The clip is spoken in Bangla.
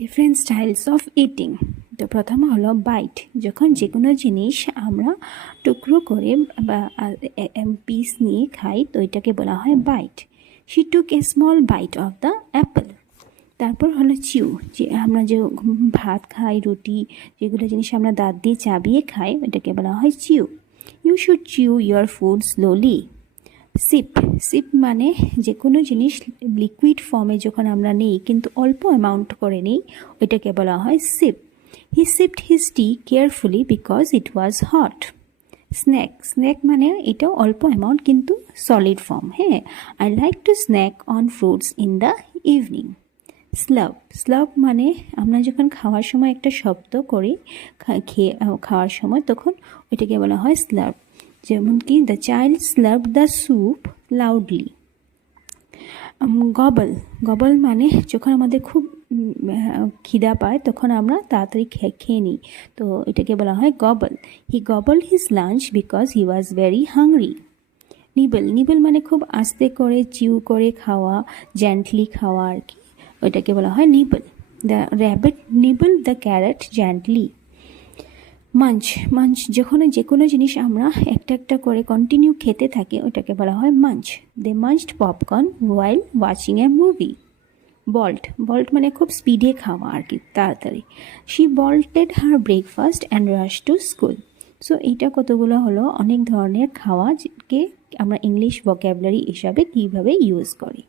Different styles of eating. তো প্রথম হলো বাইট, যখন যে কোনো জিনিস আমরা টুকরো করে বা পিস নিয়ে খাই তো এটাকে বলা হয় bite. She took a small bite of the apple. তারপর হলো চিউ, যে আমরা যে ভাত খাই, রুটি, যেগুলো জিনিস আমরা দাঁত দিয়ে চাবিয়ে খাই এটাকে বলা হয় chew. You should chew your food slowly. Sip, sip মানে যে কোনো জিনিস লিকুইড ফর্মে যখন আমরা নিই কিন্তু অল্প অ্যামাউন্ট করে নিই ওইটাকে বলা হয় sip. He sipped his tea carefully because it was hot. Snack, snack মানে এটাও অল্প অ্যামাউন্ট কিন্তু সলিড ফর্ম। হ্যাঁ, I like to snack on fruits in the evening. Slurp, slurp মানে আমরা যখন খাওয়ার সময় একটা শব্দ করি খাওয়ার সময় তখন ওইটাকে বলা হয় স্লাব। যেমন কি the child slurp the soup loudly. Gobble, gobble মানে যখন আমাদের খুব খিদা পায় তখন আমরা তাড়াতাড়ি খেয়ে নিই তো এটাকে বলা হয় gobble. He gobble his lunch because he was very hungry. Nibble, nibble মানে খুব আস্তে করে চিউ করে খাওয়া, জেন্টলি খাওয়া আর কি, ওইটাকে বলা হয় nibble. The rabbit nibble the carrot gently. Munch, munch যখন যে কোনো জিনিস আমরা একটা একটা করে কন্টিনিউ খেতে থাকি ওইটাকে বলা হয় munch. They munched popcorn while watching a movie. Bolt, bolt মানে খুব স্পিডে খাওয়া আর কি, তাড়াতাড়ি। She bolted her breakfast and rush to school. So এইটা কতগুলো হলো অনেক ধরনের খাওয়াকে আমরা ইংলিশ ভোকাবুলারি হিসাবে কীভাবে ইউজ করি।